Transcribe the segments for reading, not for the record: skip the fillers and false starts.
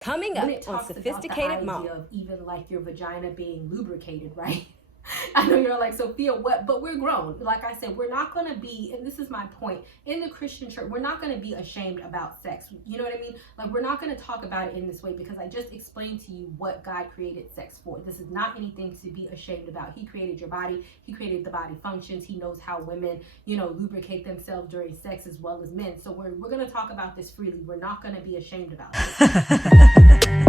Coming up when it on talks about Sophisticated the Mom. idea of even like your vagina being lubricated, right? I know you're like, Sophia, what? But we're grown. Like I said, we're not going to be, and this is my point, in the Christian church, we're not going to be ashamed about sex. You know what I mean? Like, we're not going to talk about it in this way because I just explained to you what God created sex for. This is not anything to be ashamed about. He created your body. He created the body functions. He knows how women, lubricate themselves during sex as well as men. So we're going to talk about this freely. We're not going to be ashamed about it.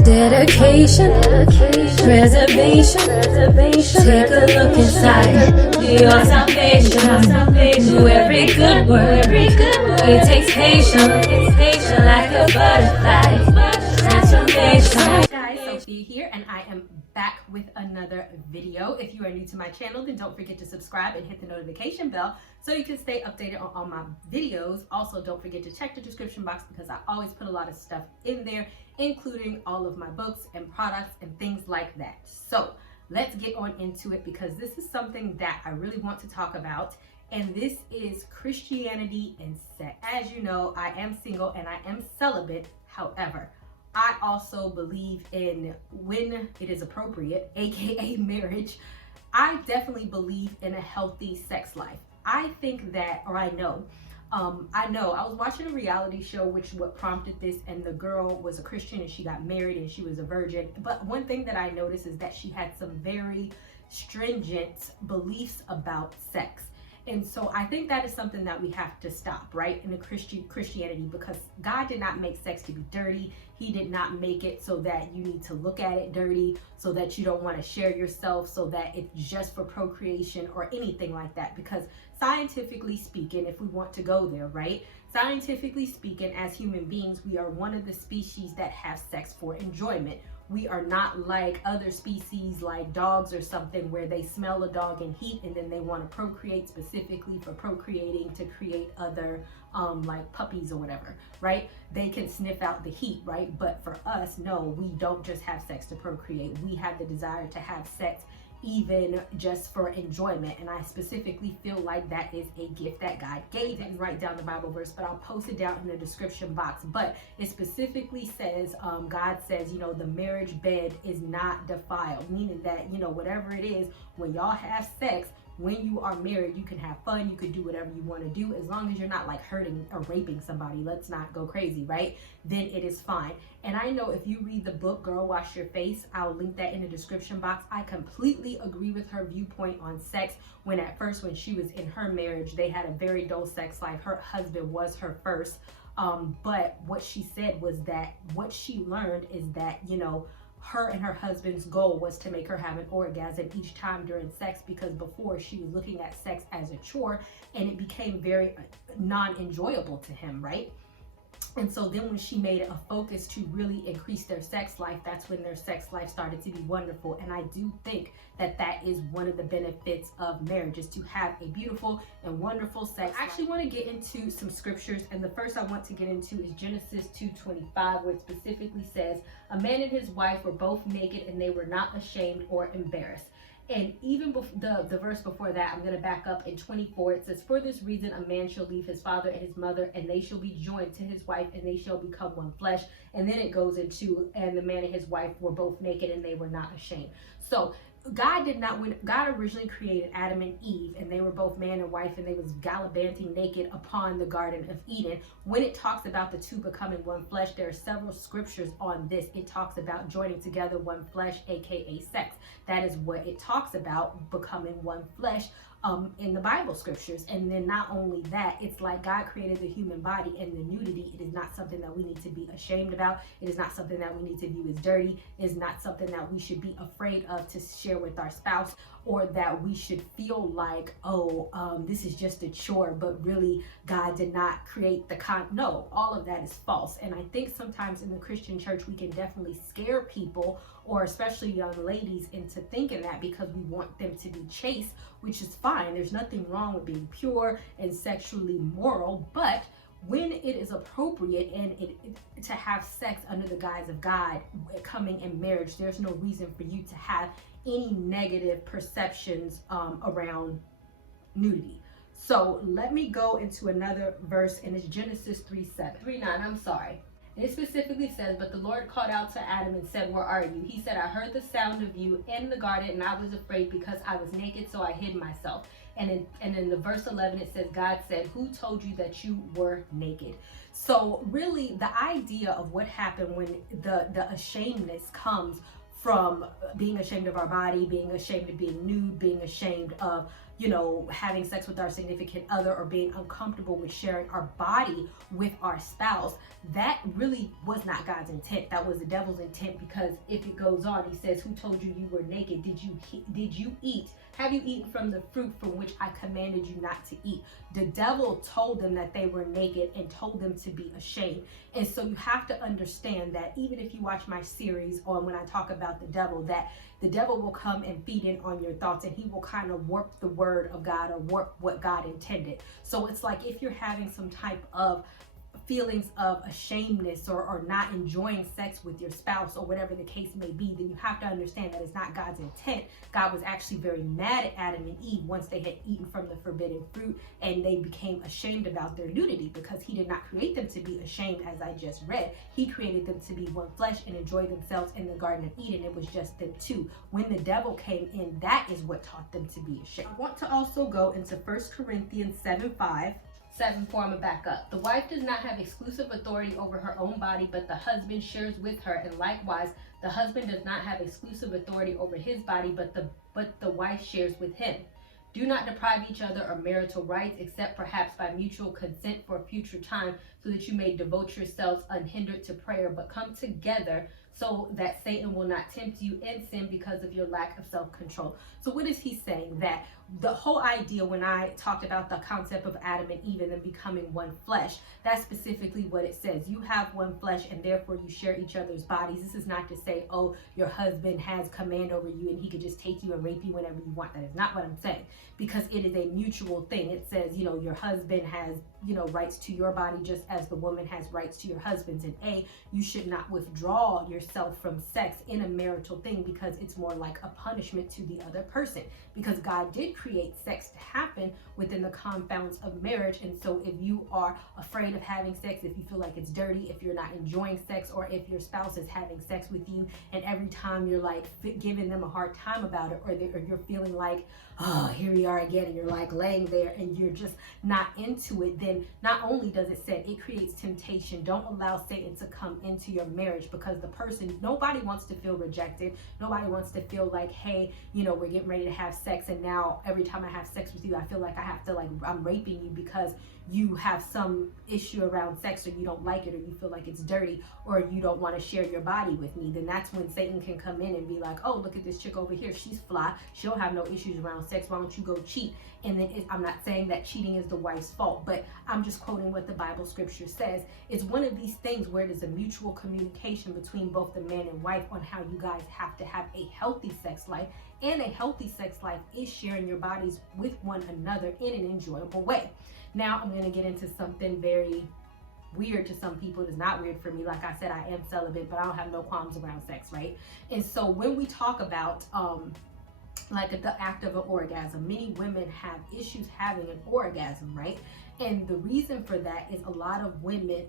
Dedication, preservation, take a look inside your salvation. Do every good work, it takes patience, like a butterfly, transformation. Hi guys, Sophie here, and I am back with another video. If you are new to my channel, then don't forget to subscribe and hit the notification bell so you can stay updated on all my videos. Also, don't forget to check the description box because I always put a lot of stuff in there, including all of my books and products and things like that. So let's get on into it because this is something that I really want to talk about, and this is Christianity and sex. As you know, I am single and I am celibate. However, I also believe in when it is appropriate, aka marriage. I definitely believe in a healthy sex life. I think that, or I know, I was watching a reality show, which what prompted this, and the girl was a Christian and she got married and she was a virgin. But one thing that I noticed is that she had some very stringent beliefs about sex. And so I think that is something that we have to stop, right, in the Christianity, because God did not make sex to be dirty. He did not make it so that you need to look at it dirty, so that you don't want to share yourself, so that it's just for procreation or anything like that. Because scientifically speaking, if we want to go there, right, scientifically speaking, as human beings, we are one of the species that have sex for enjoyment. We are not like other species like dogs or something where they smell a dog in heat and then they want to procreate specifically for procreating to create other like puppies or whatever, right? They can sniff out the heat, right? But for us, no, we don't just have sex to procreate. We have the desire to have sex even just for enjoyment. And I specifically feel like that is a gift that God gave. And write down the Bible verse, but I'll post it down in the description box. But it specifically says, God says, the marriage bed is not defiled, meaning that, whatever it is, when y'all have sex, when you are married, you can have fun, you can do whatever you want to do, as long as you're not like hurting or raping somebody. Let's not go crazy, right? Then it is fine. And I know if you read the book, Girl Wash Your Face, I'll link that in the description box. I completely agree with her viewpoint on sex. When at first, when she was in her marriage, they had a very dull sex life. Her husband was her first. But what she said was that what she learned is that, her and her husband's goal was to make her have an orgasm each time during sex, because before she was looking at sex as a chore and it became very non-enjoyable to him, right? And so then when she made it a focus to really increase their sex life, that's when their sex life started to be wonderful. And I do think that that is one of the benefits of marriage, is to have a beautiful and wonderful sex. I actually want to get into some scriptures, and the first I want to get into is Genesis 2:25, where it specifically says, a man and his wife were both naked and they were not ashamed or embarrassed. And even the verse before that, I'm going to back up in 24. It says, for this reason, a man shall leave his father and his mother, and they shall be joined to his wife, and they shall become one flesh. And then it goes into, and the man and his wife were both naked and they were not ashamed. So God did not, when God originally created Adam and Eve, and they were both man and wife, and they was gallivanting naked upon the Garden of Eden, when it talks about the two becoming one flesh, there are several scriptures on this. It talks about joining together one flesh, aka sex. That is what it talks about, becoming one flesh, in the Bible scriptures. And then not only that, it's like God created the human body, and the nudity, it is not something that we need to be ashamed about. It is not something that we need to view as dirty. It is not something that we should be afraid of to share with our spouse, or that we should feel like, this is just a chore, but really God did not create no, all of that is false. And I think sometimes in the Christian church, we can definitely scare people, or especially young ladies, into thinking that, because we want them to be chaste, which is fine. There's nothing wrong with being pure and sexually moral, but when it is appropriate and to have sex under the guise of God coming in marriage, there's no reason for you to have any negative perceptions around nudity. So let me go into another verse, and it's Genesis 3:9. I'm sorry. And it specifically says, but the Lord called out to Adam and said, where are you? He said, I heard the sound of you in the garden, and I was afraid because I was naked, so I hid myself. And in the verse 11, it says, God said, who told you that you were naked? So really, the idea of what happened when the ashamedness comes from being ashamed of our body, being ashamed of being nude, being ashamed of, having sex with our significant other, or being uncomfortable with sharing our body with our spouse, that really was not God's intent. That was the devil's intent, because if it goes on, he says, who told you you were naked? Did you eat? Have you eaten from the fruit from which I commanded you not to eat? The devil told them that they were naked and told them to be ashamed. And so you have to understand that even if you watch my series on when I talk about the devil, that the devil will come and feed in on your thoughts, and he will kind of warp the word of God or warp what God intended. So it's like if you're having some type of feelings of ashamedness or not enjoying sex with your spouse or whatever the case may be, then you have to understand that it's not God's intent. God was actually very mad at Adam and Eve once they had eaten from the forbidden fruit and they became ashamed about their nudity, because he did not create them to be ashamed, as I just read. He created them to be one flesh and enjoy themselves in the Garden of Eden. It was just them two. When the devil came in, that is what taught them to be ashamed. I want to also go into 1 Corinthians 7:5. 7, I'm gonna back up. The wife does not have exclusive authority over her own body, but the husband shares with her, and likewise the husband does not have exclusive authority over his body, but the wife shares with him. Do not deprive each other of marital rights, except perhaps by mutual consent for a future time, so that you may devote yourselves unhindered to prayer, but come together so that Satan will not tempt you in sin because of your lack of self-control. So what is he saying? That the whole idea, when I talked about the concept of Adam and Eve and them becoming one flesh, that's specifically what it says. You have one flesh and therefore you share each other's bodies. This is not to say, oh, your husband has command over you and he could just take you and rape you whenever you want. That is not what I'm saying, because it is a mutual thing. It says, your husband has, rights to your body just as the woman has rights to your husband's. And you should not withdraw yourself from sex in a marital thing, because it's more like a punishment to the other person, because God did create sex to happen within the confounds of marriage. And so if you are afraid of having sex, if you feel like it's dirty, if you're not enjoying sex, or if your spouse is having sex with you and every time you're like giving them a hard time about it, or you're feeling like, oh, here we are again, and you're like laying there and you're just not into it, then not only does it say it creates temptation. Don't allow Satan to come into your marriage, because nobody wants to feel rejected. Nobody wants to feel like, hey, we're getting ready to have sex, and now every time I have sex with you, I feel like I have to, I'm raping you because you have some issue around sex, or you don't like it, or you feel like it's dirty, or you don't want to share your body with me. Then that's when Satan can come in and be like, oh, look at this chick over here, she's fly, she don't have no issues around sex, why don't you go cheat? And then I'm not saying that cheating is the wife's fault, but I'm just quoting what the Bible scripture says. It's one of these things where there's a mutual communication between both the man and wife on how you guys have to have a healthy sex life. And a healthy sex life is sharing your bodies with one another in an enjoyable way. Now I'm going to get into something very weird to some people. It's not weird for me. Like I said, I am celibate, but I don't have no qualms around sex, right? And so when we talk about like the act of an orgasm, many women have issues having an orgasm, right? And the reason for that is a lot of women,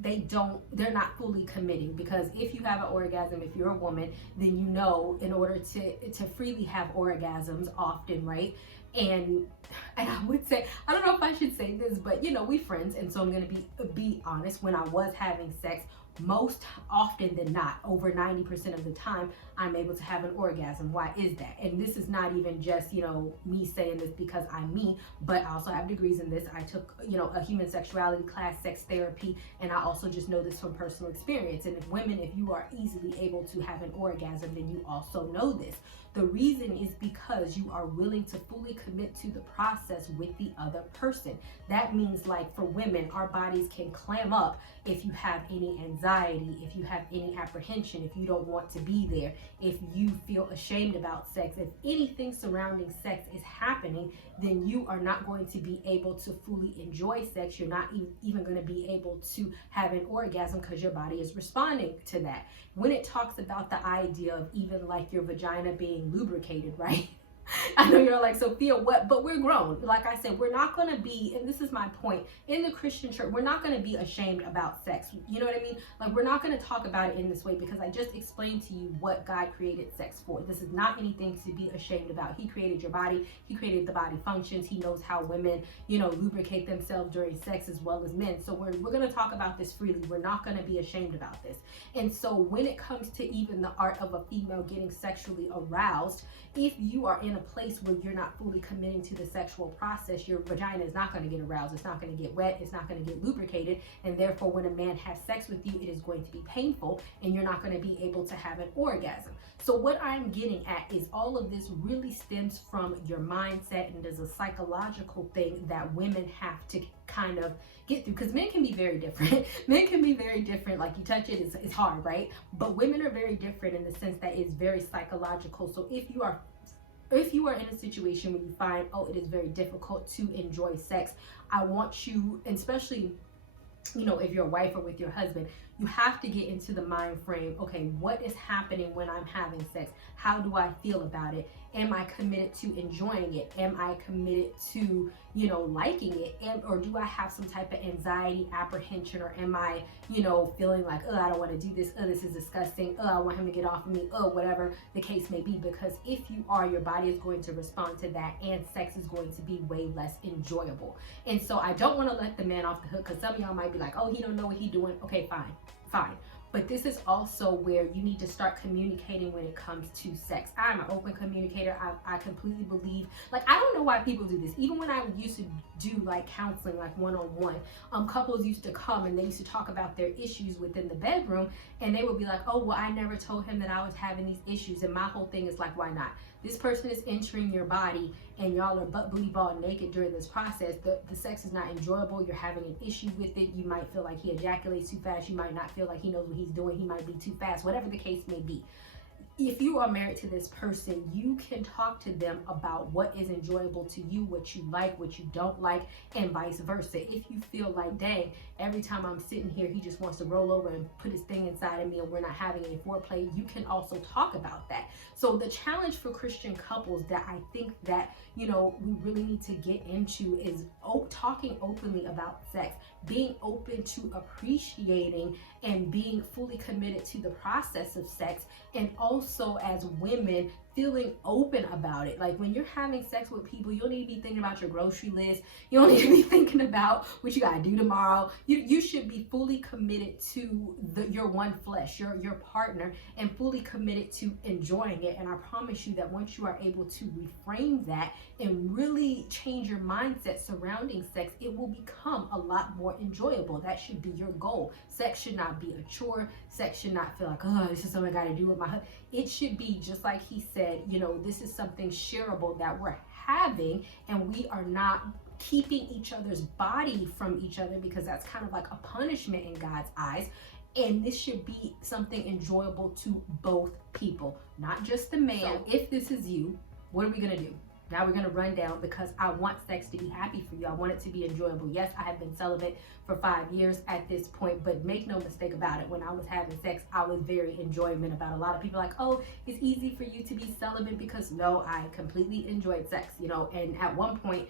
they're not fully committing, because if you have an orgasm, if you're a woman, then in order to freely have orgasms often, right? And I would say, I don't know if I should say this, but we friends, and so I'm gonna be honest. When I was having sex, most often than not, over 90% of the time, I'm able to have an orgasm. Why is that? And this is not even just, me saying this because I'm me, but I also have degrees in this. I took, a human sexuality class, sex therapy, and I also just know this from personal experience. And if you are easily able to have an orgasm, then you also know this. The reason is because you are willing to fully commit to the process with the other person. That means, like, for women, our bodies can clam up if you have any anxiety, if you have any apprehension, if you don't want to be there, if you feel ashamed about sex, if anything surrounding sex is happening, then you are not going to be able to fully enjoy sex. You're not even going to be able to have an orgasm, because your body is responding to that. When it talks about the idea of even like your vagina being lubricated, right? I know you're like, Sophia, what? But we're grown. Like I said, we're not going to be, and this is my point, in the Christian church, we're not going to be ashamed about sex. You know what I mean? Like, we're not going to talk about it in this way because I just explained to you what God created sex for. This is not anything to be ashamed about. He created your body. He created the body functions. He knows how women, lubricate themselves during sex as well as men. So we're going to talk about this freely. We're not going to be ashamed about this. And so when it comes to even the art of a female getting sexually aroused, if you are in a place where you're not fully committing to the sexual process, your vagina is not going to get aroused. It's not going to get wet. It's not going to get lubricated. And therefore, when a man has sex with you, it is going to be painful and you're not going to be able to have an orgasm. So what I'm getting at is all of this really stems from your mindset, and there's a psychological thing that women have to kind of get through, because men can be very different. Men can be very different. Like, you touch it, it's hard, right? But women are very different in the sense that it's very psychological. So if you are in a situation where you find, it is very difficult to enjoy sex, I want you, especially, if you're a wife or with your husband, you have to get into the mind frame. Okay, what is happening when I'm having sex? How do I feel about it? Am I committed to enjoying it? Am I committed to, liking it? Or do I have some type of anxiety, apprehension, or am I, feeling like, I don't want to do this. This is disgusting. I want him to get off of me. Whatever the case may be. Because if you are, your body is going to respond to that, and sex is going to be way less enjoyable. And so I don't want to let the man off the hook, because some of y'all might be like, he don't know what he's doing. Okay, fine. But this is also where you need to start communicating when it comes to sex. I'm an open communicator. I completely believe, I don't know why people do this. Even when I used to do counseling, one-on-one, couples used to come and they used to talk about their issues within the bedroom, and they would be like, I never told him that I was having these issues. And my whole thing is why not? This person is entering your body and y'all are butt booty ball naked during this process. The sex is not enjoyable. You're having an issue with it. You might feel like he ejaculates too fast. You might not feel like he knows what he's doing. He might be too fast, whatever the case may be. If you are married to this person, you can talk to them about what is enjoyable to you, what you like, what you don't like, and vice versa. If you feel like, dang, every time I'm sitting here, he just wants to roll over and put his thing inside of me and we're not having any foreplay, you can also talk about that. So the challenge for Christian couples that I think that, we really need to get into is talking openly about sex, being open to appreciating and being fully committed to the process of sex, and also as women feeling open about it. Like, when you're having sex with people, you don't need to be thinking about your grocery list. You don't need to be thinking about what you gotta do tomorrow. You should be fully committed to your one flesh, your partner, and fully committed to enjoying it. And I promise you that once you are able to reframe that and really change your mindset surrounding sex, it will become a lot more enjoyable. That should be your goal. Sex should not be a chore. Sex should not feel like, this is something I gotta do with my husband. It should be, just like he said, this is something shareable that we're having, and we are not keeping each other's body from each other, because that's kind of like a punishment in God's eyes. And this should be something enjoyable to both people, not just the man. So if this is you, what are we gonna do? Now we're going to run down, because I want sex to be happy for you. I want it to be enjoyable. Yes, I have been celibate for 5 years at this point, but make no mistake about it. When I was having sex, I was very enjoyment about it. A lot of people are like, it's easy for you to be celibate, because no, I completely enjoyed sex, and at one point,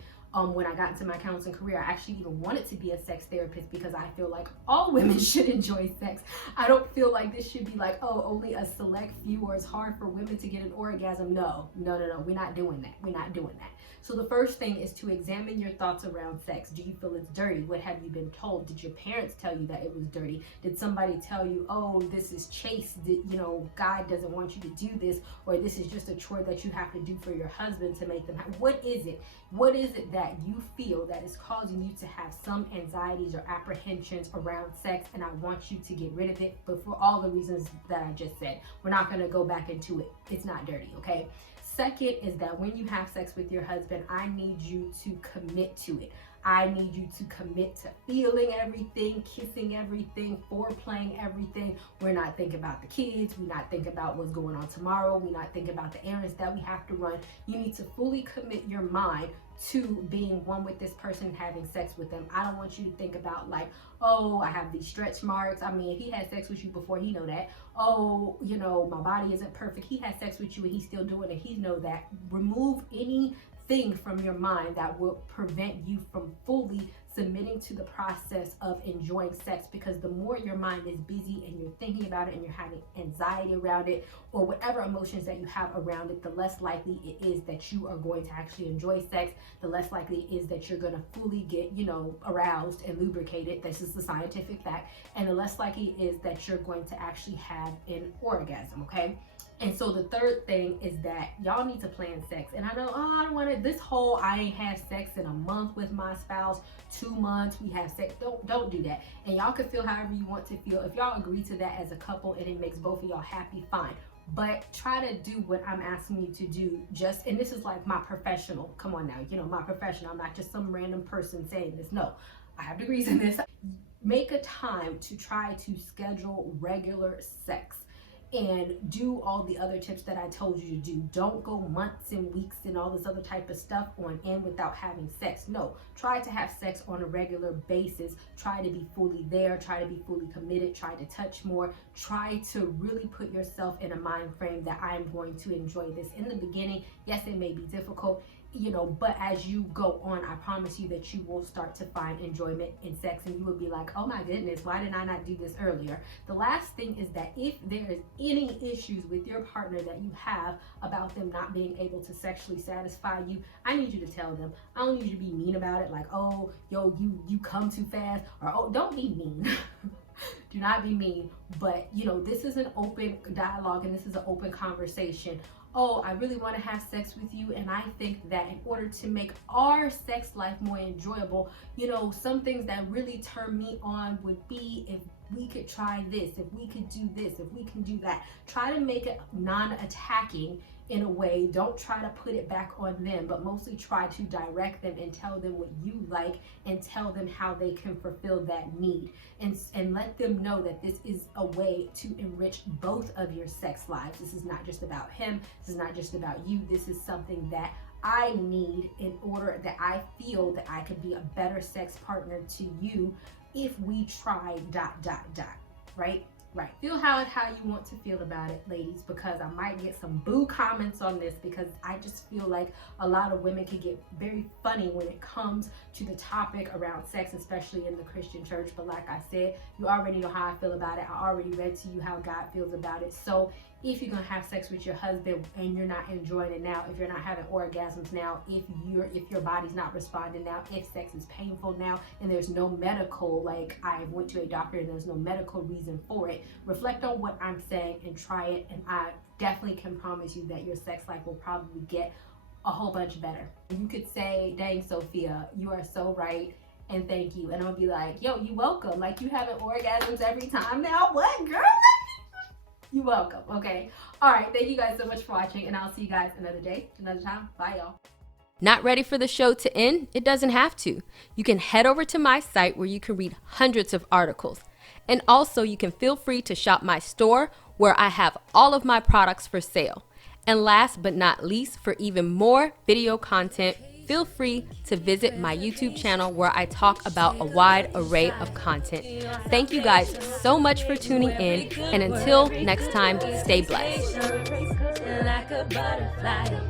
when I got into my counseling career, I actually even wanted to be a sex therapist, because I feel like all women should enjoy sex. I don't feel like this should be like, only a select few, or it's hard for women to get an orgasm. No. We're not doing that. We're not doing that. So the first thing is to examine your thoughts around sex. Do you feel it's dirty? What have you been told? Did your parents tell you that it was dirty? Did somebody tell you, this is chaste, God doesn't want you to do this, or this is just a chore that you have to do for your husband to make them happy? What is it? What is it that you feel that is causing you to have some anxieties or apprehensions around sex? And I want you to get rid of it, but for all the reasons that I just said. We're not going to go back into it. It's not dirty, okay? Second is that when you have sex with your husband, I need you to commit to it. I need you to commit to feeling everything, kissing everything, foreplaying everything. We're not thinking about the kids. We're not thinking about what's going on tomorrow. We're not thinking about the errands that we have to run. You need to fully commit your mind to being one with this person, having sex with them. I don't want you to think about like, oh, I have these stretch marks. I mean, if he had sex with you before, he know that. Oh, you know, my body isn't perfect. He had sex with you and he's still doing it. He know that. Remove anything from your mind that will prevent you from fully submitting to the process of enjoying sex, because the more your mind is busy and you're thinking about it and you're having anxiety around it, or whatever emotions that you have around it, the less likely it is that you are going to actually enjoy sex, the less likely it is that you're going to fully get, you know, aroused and lubricated. This is the scientific fact. And the less likely it is that you're going to actually have an orgasm, okay? And so the third thing is that y'all need to plan sex. And I know, oh, I don't want to, this whole I ain't have sex in a month with my spouse, 2 months we have sex. Don't do that. And y'all can feel however you want to feel. If y'all agree to that as a couple and it makes both of y'all happy, fine. But try to do what I'm asking you to do. Just, and this is like my professional, come on now, you know, my professional. I'm not just some random person saying this. No, I have degrees in this. Make a time to try to schedule regular sex and do all the other tips that I told you to do. Don't go months and weeks and all this other type of stuff on end without having sex. No, try to have sex on a regular basis. Try to be fully there. Try to be fully committed. Try to touch more. Try to really put yourself in a mind frame that I'm going to enjoy this. In the beginning, yes, it may be difficult, you know, but as you go on, I promise you that you will start to find enjoyment in sex, and you will be like, oh my goodness, why did I not do this earlier? The last thing is that if there is any issues with your partner that you have about them not being able to sexually satisfy you, I need you to tell them. I don't need you to be mean about it, like, oh, yo, you come too fast, or oh, don't be mean. Do not be mean. But you know, this is an open dialogue and this is an open conversation. Oh, I really want to have sex with you, and I think that in order to make our sex life more enjoyable, you know, some things that really turn me on would be if we could try this, if we could do this, if we can do that. Try to make it non-attacking in a way. Don't try to put it back on them, but mostly try to direct them and tell them what you like and tell them how they can fulfill that need, and let them know that this is a way to enrich both of your sex lives. This is not just about him. This is not just about you. This is something that I need in order that I feel that I could be a better sex partner to you if we try ... right? Right. Feel how you want to feel about it, ladies, because I might get some boo comments on this, because I just feel like a lot of women can get very funny when it comes to the topic around sex, especially in the Christian church. But like I said, you already know how I feel about it. I already read to you how God feels about it. So if you're gonna have sex with your husband and you're not enjoying it now, if you're not having orgasms now, if your body's not responding now, if sex is painful now, and there's no medical, like I went to a doctor and there's no medical reason for it, reflect on what I'm saying and try it, and I definitely can promise you that your sex life will probably get a whole bunch better. You could say, dang, Sophia, you are so right, and thank you. And I'm gonna be like, yo, you welcome. Like, you having orgasms every time now? What, girl? You're welcome, okay? All right, thank you guys so much for watching, and I'll see you guys another day, another time. Bye, y'all. Not ready for the show to end? It doesn't have to. You can head over to my site where you can read hundreds of articles. And also, you can feel free to shop my store where I have all of my products for sale. And last but not least, for even more video content, feel free to visit my YouTube channel where I talk about a wide array of content. Thank you guys so much for tuning in, and until next time, stay blessed. Like a butterfly.